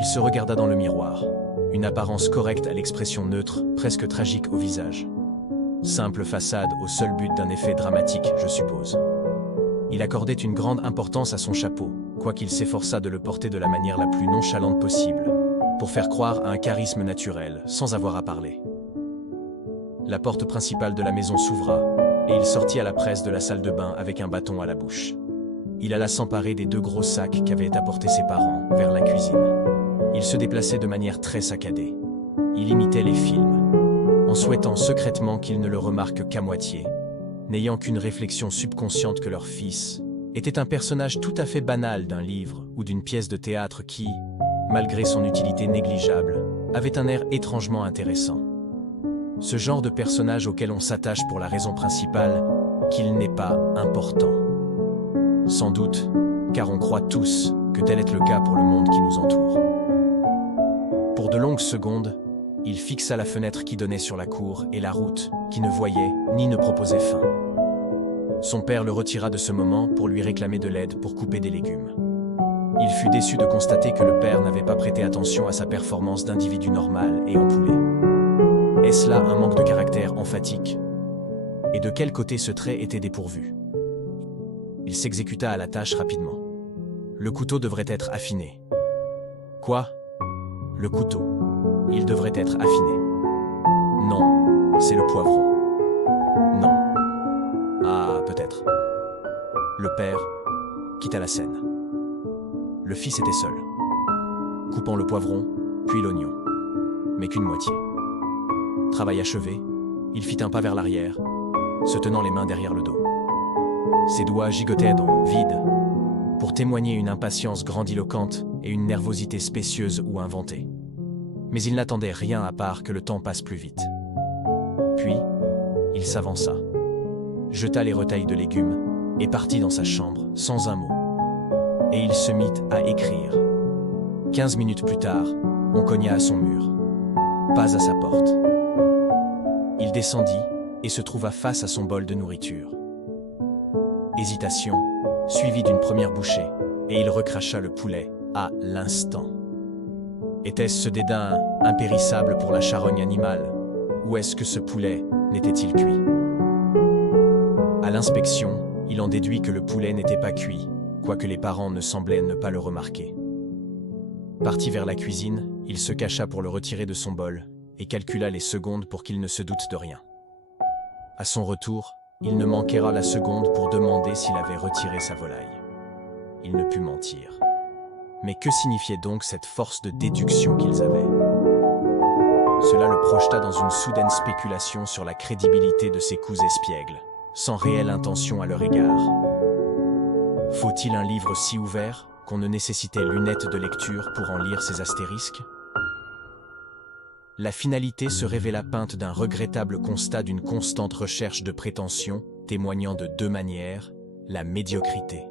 Il se regarda dans le miroir. Une apparence correcte à l'expression neutre, presque tragique au visage. Simple façade au seul but d'un effet dramatique, je suppose. Il accordait une grande importance à son chapeau, quoiqu'il s'efforçât de le porter de la manière la plus nonchalante possible, pour faire croire à un charisme naturel, sans avoir à parler. La porte principale de la maison s'ouvra, et il sortit à la presse de la salle de bain avec un bâton à la bouche. Il alla s'emparer des 2 gros sacs qu'avaient apportés ses parents, vers la cuisine. Il se déplaçait de manière très saccadée. Il imitait les films, en souhaitant secrètement qu'ils ne le remarquent qu'à moitié, n'ayant qu'une réflexion subconsciente que leur fils était un personnage tout à fait banal d'un livre ou d'une pièce de théâtre qui, malgré son utilité négligeable, avait un air étrangement intéressant. Ce genre de personnage auquel on s'attache pour la raison principale qu'il n'est pas important. Sans doute, car on croit tous que tel est le cas pour le monde qui nous entoure. Pour de longues secondes, il fixa la fenêtre qui donnait sur la cour et la route qui ne voyait ni ne proposait fin. Son père le retira de ce moment pour lui réclamer de l'aide pour couper des légumes. Il fut déçu de constater que le père n'avait pas prêté attention à sa performance d'individu normal et empoulé. Est-ce là un manque de caractère emphatique? Et de quel côté ce trait était dépourvu? Il s'exécuta à la tâche rapidement. Le couteau devrait être affiné. Quoi? Le couteau. Il devrait être affiné. Non, c'est le poivron. Non. Ah, peut-être. Le père quitta la scène. Le fils était seul, coupant le poivron, puis l'oignon, mais qu'une moitié. Travail achevé, il fit un pas vers l'arrière, se tenant les mains derrière le dos. Ses doigts gigotaient dans le vide, pour témoigner une impatience grandiloquente et une nervosité spécieuse ou inventée. Mais il n'attendait rien à part que le temps passe plus vite. Puis, il s'avança, jeta les retailles de légumes et partit dans sa chambre sans un mot. Et il se mit à écrire. 15 minutes plus tard, on cogna à son mur, pas à sa porte. Il descendit et se trouva face à son bol de nourriture. Hésitation, suivie d'une première bouchée, et il recracha le poulet à l'instant. Était-ce ce dédain impérissable pour la charogne animale, ou est-ce que ce poulet n'était-il cuit? À l'inspection, il en déduit que le poulet n'était pas cuit, quoique les parents ne semblaient ne pas le remarquer. Parti vers la cuisine, il se cacha pour le retirer de son bol et calcula les secondes pour qu'il ne se doute de rien. À son retour, il ne manquera la seconde pour demander s'il avait retiré sa volaille. Il ne put mentir. Mais que signifiait donc cette force de déduction qu'ils avaient? Cela le projeta dans une soudaine spéculation sur la crédibilité de ses coups espiègles, sans réelle intention à leur égard. Faut-il un livre si ouvert qu'on ne nécessitait lunettes de lecture pour en lire ses astérisques? La finalité se révéla peinte d'un regrettable constat d'une constante recherche de prétention, témoignant de 2 manières, la médiocrité